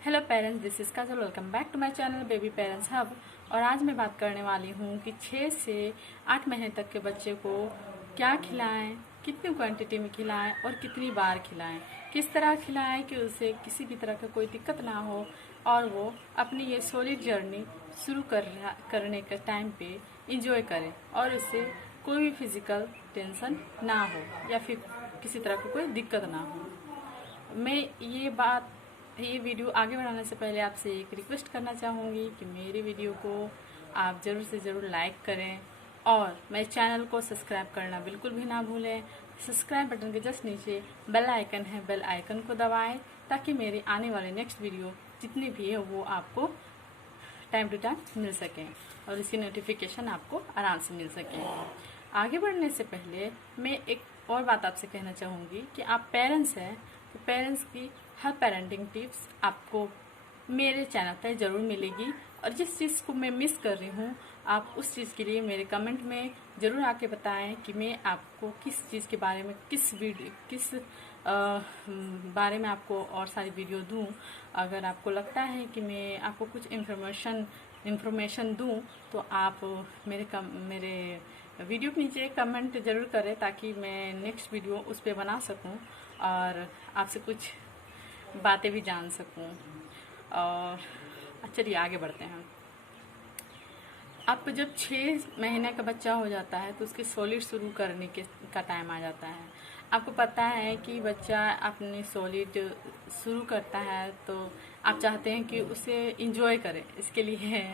Hello parents, this is Kajal. Welcome back to my channel baby parents hub. और आज मैं बात करने वाली हूँ कि 6 से 8 महीने तक के बच्चे को क्या खिलाएं, कितनी क्वांटिटी में खिलाएं और कितनी बार खिलाएं, किस तरह खिलाएं कि उसे किसी भी तरह का कोई दिक्कत ना हो और वो अपनी ये सॉलिड जर्नी शुरू करने के टाइम पे इंजॉय करे और उसे कोई भी फिजिकल टेंशन ना हो या फिर किसी तरह की कोई दिक्कत ना हो। मैं ये वीडियो आगे बढ़ाने से पहले आपसे एक रिक्वेस्ट करना चाहूँगी कि मेरी वीडियो को आप ज़रूर से ज़रूर लाइक करें और मेरे चैनल को सब्सक्राइब करना बिल्कुल भी ना भूलें। सब्सक्राइब बटन के जस्ट नीचे बेल आइकन है, बेल आइकन को दबाएं ताकि मेरी आने वाले नेक्स्ट वीडियो जितनी भी है वो आपको टाइम टू टाइम मिल सकें और इसकी नोटिफिकेशन आपको आराम से मिल सके। आगे बढ़ने से पहले मैं एक और बात आपसे कहना चाहूँगी कि आप पेरेंट्स हैं तो पेरेंट्स की हर पेरेंटिंग टिप्स आपको मेरे चैनल पर ज़रूर मिलेगी और जिस चीज़ को मैं मिस कर रही हूँ आप उस चीज़ के लिए मेरे कमेंट में ज़रूर आके बताएं कि मैं आपको किस चीज़ के बारे में किस बारे में आपको और सारी वीडियो दूं। अगर आपको लगता है कि मैं आपको कुछ इन्फॉर्मेशन दूं तो आप मेरे वीडियो के नीचे कमेंट ज़रूर करें ताकि मैं नेक्स्ट वीडियो उस पर बना सकूं और आपसे कुछ बातें भी जान सकूं। और चलिए आगे बढ़ते हैं। आपको जब 6 महीने का बच्चा हो जाता है तो उसके सॉलिड शुरू करने का टाइम आ जाता है। आपको पता है कि बच्चा अपनी सॉलिड शुरू करता है तो आप चाहते हैं कि उसे इंजॉय करे। इसके लिए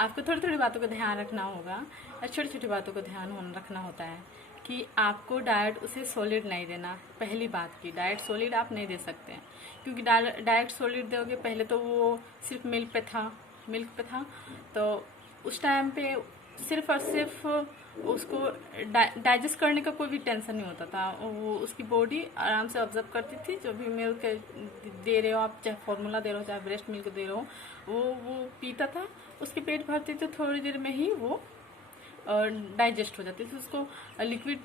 आपको थोड़ी थोड़ी बातों का ध्यान रखना होगा और छोटी छोटी बातों का ध्यान रखना होता है कि आपको डाइट उसे सॉलिड नहीं देना। पहली बात की डाइट सॉलिड आप नहीं दे सकते हैं क्योंकि डाइट सॉलिड दोगे, पहले तो वो सिर्फ मिल्क पे था तो उस टाइम पे सिर्फ और सिर्फ उसको डाइजेस्ट करने का कोई भी टेंशन नहीं होता था। वो उसकी बॉडी आराम से ऑब्जर्व करती थी। जो भी मिल्क दे रहे हो आप, चाहे फॉर्मूला दे रहे हो चाहे ब्रेस्ट मिल्क दे रहे हो, वो पीता था, उसके पेट भरती थी, थोड़ी देर में ही वो डाइजेस्ट हो जाती थी। उसको लिक्विड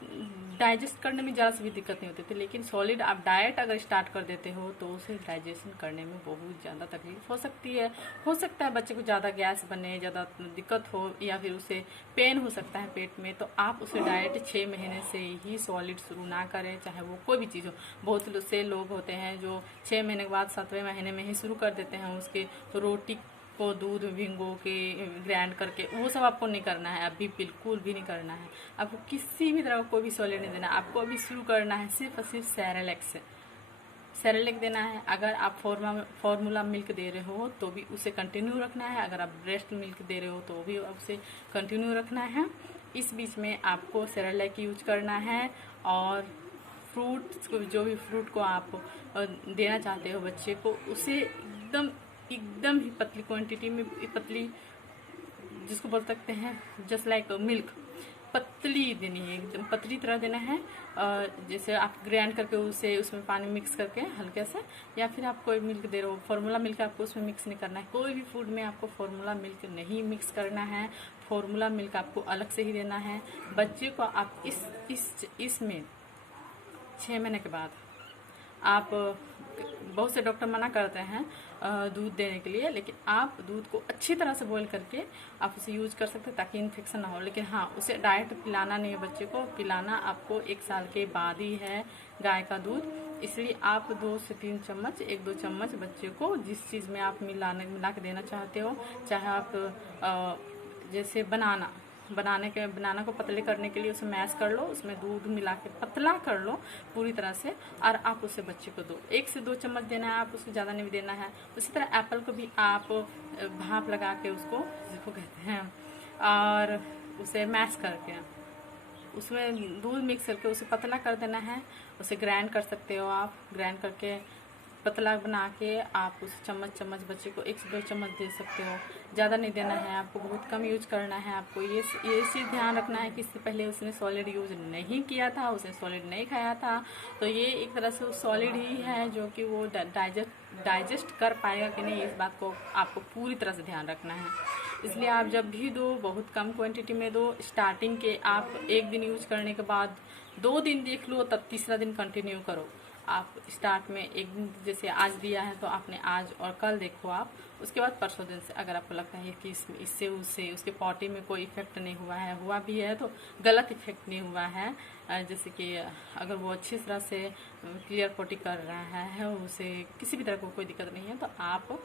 डाइजेस्ट करने में ज़्यादा सी भी दिक्कत नहीं होती थी। लेकिन सॉलिड आप डाइट अगर स्टार्ट कर देते हो तो उसे डाइजेशन करने में बहुत ज़्यादा तकलीफ हो सकती है। हो सकता है बच्चे को ज़्यादा गैस बने, ज़्यादा दिक्कत हो या फिर उसे पेन हो सकता है पेट में। तो आप उसे डाइट 6 महीने से ही सॉलिड शुरू ना करें, चाहे वो कोई भी चीज़ हो। बहुत से लोग होते हैं जो 6 महीने के बाद 7वें महीने में ही शुरू कर देते हैं उसके रोटी को दूध भिंगो के ग्राइंड करके। वो सब आपको नहीं करना है, अभी बिल्कुल भी नहीं करना है। आपको किसी भी तरह का कोई भी सॉलिड नहीं देना। आपको अभी शुरू करना है सिर्फ और सिर्फ सेरेलैक देना है। अगर आप फॉर्मूला मिल्क दे रहे हो तो भी उसे कंटिन्यू रखना है। अगर आप ब्रेस्ट मिल्क दे रहे हो तो भी उसे कंटिन्यू रखना है। इस बीच में आपको सेरेलैक यूज करना है और फ्रूट, जो भी फ्रूट को आप देना चाहते हो बच्चे को, उसे एकदम ही पतली क्वांटिटी में, पतली जिसको बोल सकते हैं जस्ट लाइक मिल्क, पतली देनी है, एकदम पतली तरह देना है। जैसे आप ग्राइंड करके उसे उसमें पानी मिक्स करके हल्के से, या फिर आप कोई मिल्क दे रहे हो, फॉर्मूला मिल्क आपको उसमें मिक्स नहीं करना है। कोई भी फूड में आपको फॉर्मूला मिल्क नहीं मिक्स करना है। फॉर्मूला मिल्क आपको अलग से ही देना है। बच्चे को आप इसमें 6 महीने के बाद आप, बहुत से डॉक्टर मना करते हैं दूध देने के लिए, लेकिन आप दूध को अच्छी तरह से बॉईल करके आप उसे यूज कर सकते हैं ताकि इन्फेक्शन ना हो। लेकिन हाँ, उसे डाइट पिलाना नहीं है। बच्चे को पिलाना आपको 1 साल के बाद ही है गाय का दूध। इसलिए आप 2 से 3 चम्मच, 1-2 चम्मच बच्चे को जिस चीज़ में आप मिला के देना चाहते हो, चाहे आप जैसे बनाना को पतले करने के लिए उसे मैश कर लो, उसमें दूध मिला के पतला कर लो पूरी तरह से और आप उसे बच्चे को दो। 1 से 2 चम्मच देना है, आप उसको ज़्यादा नहीं देना है। उसी तरह एप्पल को भी आप भाप लगा के उसको, जिसको कहते हैं, और उसे मैश करके उसमें दूध मिक्स करके उसे पतला कर देना है। उसे ग्राइंड कर सकते हो आप, ग्राइंड करके पतला बना के आप उस चम्मच बच्चे को 1 से 2 चम्मच दे सकते हो। ज़्यादा नहीं देना है आपको, बहुत कम यूज करना है आपको। ये चीज़ ध्यान रखना है कि इससे पहले उसने सॉलिड यूज नहीं किया था, उसने सॉलिड नहीं खाया था, तो ये एक तरह से सॉलिड ही है जो कि वो डाइजेस्ट कर पाएगा कि नहीं, इस बात को आपको पूरी तरह से ध्यान रखना है। इसलिए आप जब भी दो बहुत कम क्वांटिटी में दो। स्टार्टिंग के आप 1 दिन यूज करने के बाद 2 दिन देख लो, तब तीसरा दिन कंटिन्यू करो। आप स्टार्ट में एक दिन जैसे आज दिया है तो आपने आज और कल देखो आप, उसके बाद परसों दिन से अगर आपको लगता है कि इससे उसके पॉटी में कोई इफेक्ट नहीं हुआ भी है तो गलत इफेक्ट नहीं हुआ है, जैसे कि अगर वो अच्छी तरह से क्लियर पॉटी कर रहा है, उसे किसी भी तरह को कोई दिक्कत नहीं है तो आप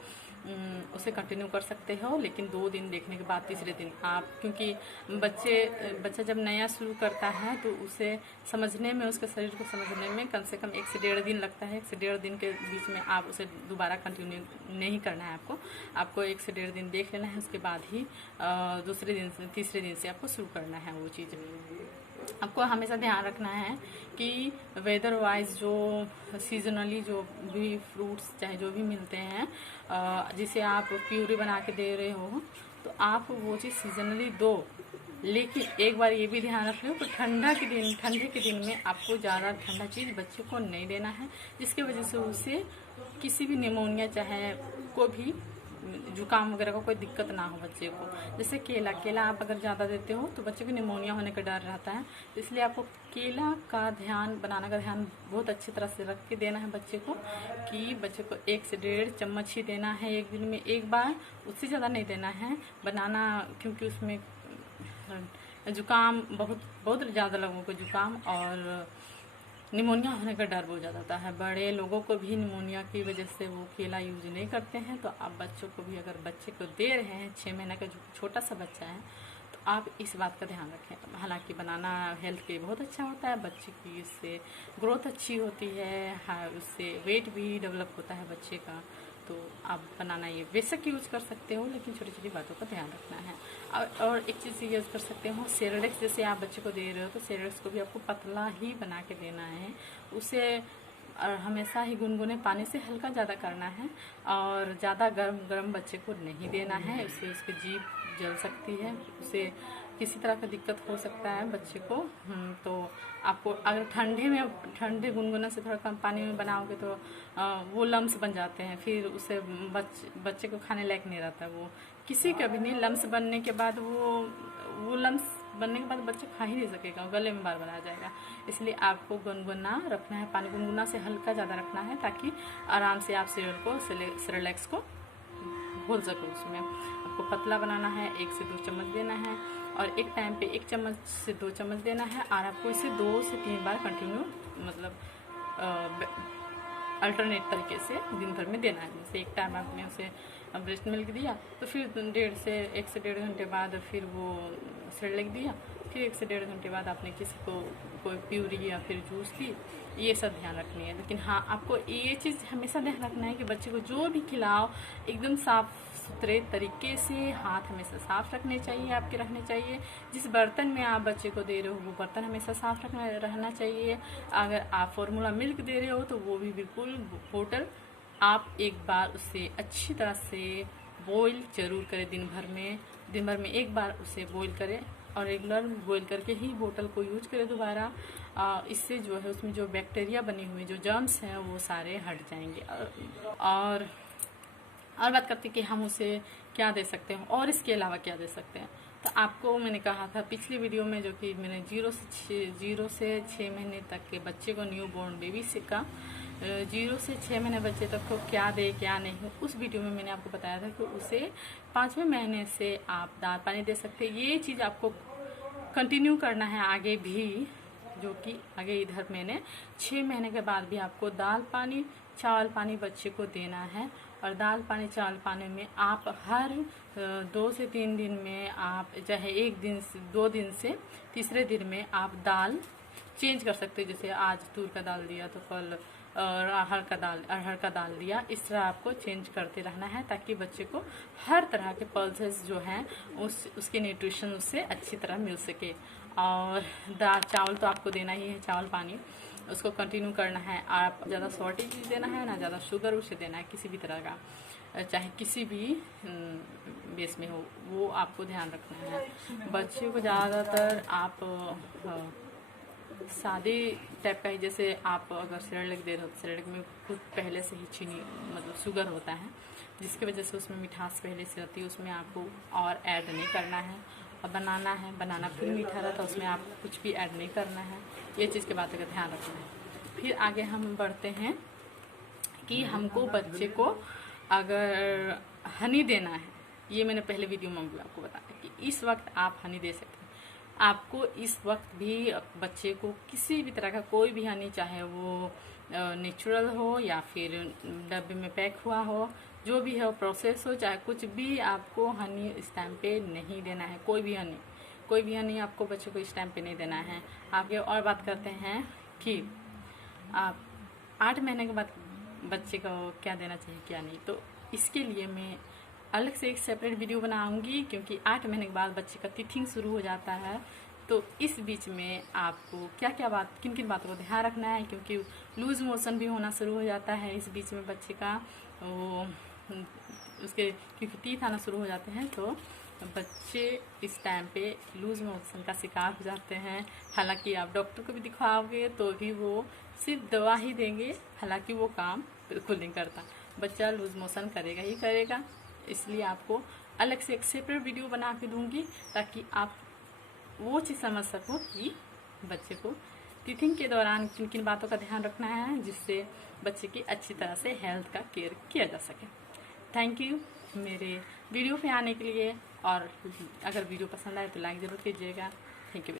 उसे कंटिन्यू कर सकते हो। लेकिन 2 दिन देखने के बाद तीसरे दिन आप, क्योंकि बच्चा जब नया शुरू करता है तो उसे समझने में, उसके शरीर को समझने में कम से कम 1 से 1.5 दिन लगता है। 1 से 1.5 दिन के बीच में आप उसे दोबारा कंटिन्यू नहीं करना है। आपको 1 से 1.5 दिन देख लेना है, उसके बाद ही दूसरे दिन से तीसरे दिन से आपको शुरू करना है वो चीज़। आपको हमेशा ध्यान रखना है कि वेदर वाइज जो सीजनली जो भी फ्रूट्स चाहे जो भी मिलते हैं, जिसे आप प्यूरी बना के दे रहे हो तो आप वो चीज़ सीजनली दो। लेकिन एक बार ये भी ध्यान रख लो कि ठंडे के दिन में आपको ज़्यादा ठंडा चीज़ बच्चे को नहीं देना है, जिसकी वजह से उसे किसी भी निमोनिया चाहे कोई भी जुकाम वगैरह का कोई दिक्कत ना हो बच्चे को। जैसे केला आप अगर ज़्यादा देते हो तो बच्चे को निमोनिया होने का डर रहता है, तो इसलिए आपको केला का बनाना का ध्यान बहुत अच्छी तरह से रख के देना है बच्चे को, कि बच्चे को 1 से 1.5 चम्मच ही देना है एक दिन में एक बार, उससे ज़्यादा नहीं देना है बनाना, क्योंकि उसमें जुकाम बहुत ज़्यादा लोगों को जुकाम और निमोनिया होने का डर बहुत ज़्यादा होता है। बड़े लोगों को भी निमोनिया की वजह से वो केला यूज नहीं करते हैं, तो आप बच्चों को भी अगर बच्चे को दे रहे हैं, 6 महीने का जो छोटा सा बच्चा है, तो आप इस बात का ध्यान रखें। हालांकि बनाना हेल्थ के लिए बहुत अच्छा होता है, बच्चे की इससे ग्रोथ अच्छी होती है, हाँ उससे वेट भी डेवलप होता है बच्चे का। तो आप बनाना ये बेशक यूज़ कर सकते हो, लेकिन छोटी छोटी बातों का ध्यान रखना है। और एक चीज़ यूज़ कर सकते हो, सेरेलेक्स जैसे आप बच्चे को दे रहे हो तो सेरेलेक्स को भी आपको पतला ही बना के देना है। उसे हमेशा ही गुनगुने पानी से हल्का ज़्यादा करना है, और ज़्यादा गर्म बच्चे को नहीं देना है, उससे उसकी जीभ जल सकती है, उसे किसी तरह का दिक्कत हो सकता है बच्चे को। तो आपको अगर ठंडे गुनगुना से थोड़ा कम पानी में बनाओगे तो वो लम्स बन जाते हैं, फिर उसे बच्चे को खाने लायक नहीं रहता। वो किसी का भी नहीं, लम्स बनने के बाद वो लम्स बनने के बाद बच्चा खा ही नहीं सकेगा, गले में बार बार आ जाएगा। इसलिए आपको गुनगुना रखना है, पानी गुनगुना से हल्का ज़्यादा रखना है, ताकि आराम से आप सेरेलेक्स को घोल सको। उसमें आपको पतला बनाना है, 1 से 2 चम्मच देना है, और एक टाइम पे 1 चम्मच से 2 चम्मच देना है, और आपको इसे 2 से 3 बार कंटिन्यू मतलब अल्टरनेट तरीके से दिन भर में देना है। जैसे एक टाइम आपने उसे ब्रेस्ट मिल्क दिया तो फिर 1 से 1.5 घंटे बाद फिर वो सेरेलैक दिया, फिर 1 से 1.5 घंटे बाद आपने किसी को कोई प्यूरी या फिर जूस दी। ये सब ध्यान रखनी है। लेकिन हाँ, आपको ये चीज़ हमेशा ध्यान रखना है कि बच्चे को जो भी खिलाओ एकदम साफ सुथरे तरीके से, हाथ हमेशा साफ रखने चाहिए। जिस बर्तन में आप बच्चे को दे रहे हो वो बर्तन हमेशा साफ रहना चाहिए। अगर आप फॉर्मूला मिल्क दे रहे हो तो वो भी बिल्कुल बोतल आप एक बार उसे अच्छी तरह से बॉईल जरूर करें। दिन भर में एक बार उसे बॉईल करें, और रेगुलर बॉईल करके ही बोतल को यूज करें दोबारा। इससे जो है उसमें जो बैक्टीरिया बने हुए जो जर्म्स हैं वो सारे हट जाएंगे। और बात करते हैं कि हम उसे क्या दे सकते हैं और इसके अलावा क्या दे सकते हैं। तो आपको मैंने कहा था पिछली वीडियो में, जो कि मैंने 0 से 6 महीने तक के बच्चे को, न्यू बोर्न बेबी से का 0 से 6 महीने बच्चे तक को क्या दे क्या नहीं, उस वीडियो में मैंने आपको बताया था कि उसे 5वें महीने से आप दाल पानी दे सकते हैं। ये चीज़ आपको कंटिन्यू करना है आगे भी, जो कि आगे इधर मैंने 6 महीने के बाद भी आपको दाल पानी चावल पानी बच्चे को देना है। और दाल पानी चावल पानी में आप हर 2 से 3 दिन में आप चाहे 1 दिन से 2 दिन से तीसरे दिन में आप दाल चेंज कर सकते हैं। जैसे आज तूर का दाल दिया तो कल अरहर का दाल दिया। इस तरह आपको चेंज करते रहना है, ताकि बच्चे को हर तरह के पल्सेस जो हैं उसके न्यूट्रिशन उससे अच्छी तरह मिल सके। और दाल चावल तो आपको देना ही है, चावल पानी उसको कंटिन्यू करना है। आप ज़्यादा सॉल्टी चीज़ देना है, ना ज़्यादा शुगर उसे देना है, किसी भी तरह का, चाहे किसी भी बेस में हो, वो आपको ध्यान रखना है। बच्चे को ज़्यादातर आप सादे टाइप का ही, जैसे आप अगर सेरेलैक दे रहे हो तो सेरेलैक में खुद पहले से ही चीनी मतलब शुगर होता है, जिसकी वजह से उसमें मिठास पहले से रहती है, उसमें आपको और ऐड नहीं करना है। और बनाना फिर मीठा रहता है, उसमें आप कुछ भी ऐड नहीं करना है। ये चीज़ के बात का ध्यान रखना है। फिर आगे हम बढ़ते हैं कि हमको बच्चे को अगर हनी देना है, ये मैंने पहले वीडियो में भी आपको बताया कि इस वक्त आप हनी दे सकते हैं। आपको इस वक्त भी बच्चे को किसी भी तरह का कोई भी हनी, चाहे वो नेचुरल हो या फिर डब्बे में पैक हुआ हो, जो भी हो, प्रोसेस हो, चाहे कुछ भी, आपको हनी इस टाइम पे नहीं देना है। कोई भी हनी आपको बच्चे को इस टाइम पे नहीं देना है। आगे और बात करते हैं कि आप 8 महीने के बाद बच्चे को क्या देना चाहिए क्या नहीं। तो इसके लिए मैं अलग से एक सेपरेट वीडियो बनाऊंगी, क्योंकि 8 महीने के बाद बच्चे का टीथिंग शुरू हो जाता है। तो इस बीच में आपको क्या क्या किन किन बातों को ध्यान रखना है, क्योंकि लूज मोशन भी होना शुरू हो जाता है इस बीच में बच्चे का, वो उसके क्योंकि टीथ आना शुरू हो जाते हैं, तो बच्चे इस टाइम पे लूज मोशन का शिकार हो जाते हैं। हालांकि आप डॉक्टर को भी दिखाओगे तो भी वो सिर्फ दवा ही देंगे, हालांकि वो काम बिल्कुल नहीं करता। बच्चा लूज मोशन करेगा ही करेगा। इसलिए आपको अलग से एक सेपरेट वीडियो बना के दूंगी, ताकि आप वो चीज़ समझ सको कि बच्चे को टीथिंग के दौरान किन किन बातों का ध्यान रखना है, जिससे बच्चे की अच्छी तरह से हेल्थ का केयर किया जा सके। थैंक यू मेरे वीडियो पे आने के लिए, और अगर वीडियो पसंद आए तो लाइक ज़रूर कीजिएगा। Thank you.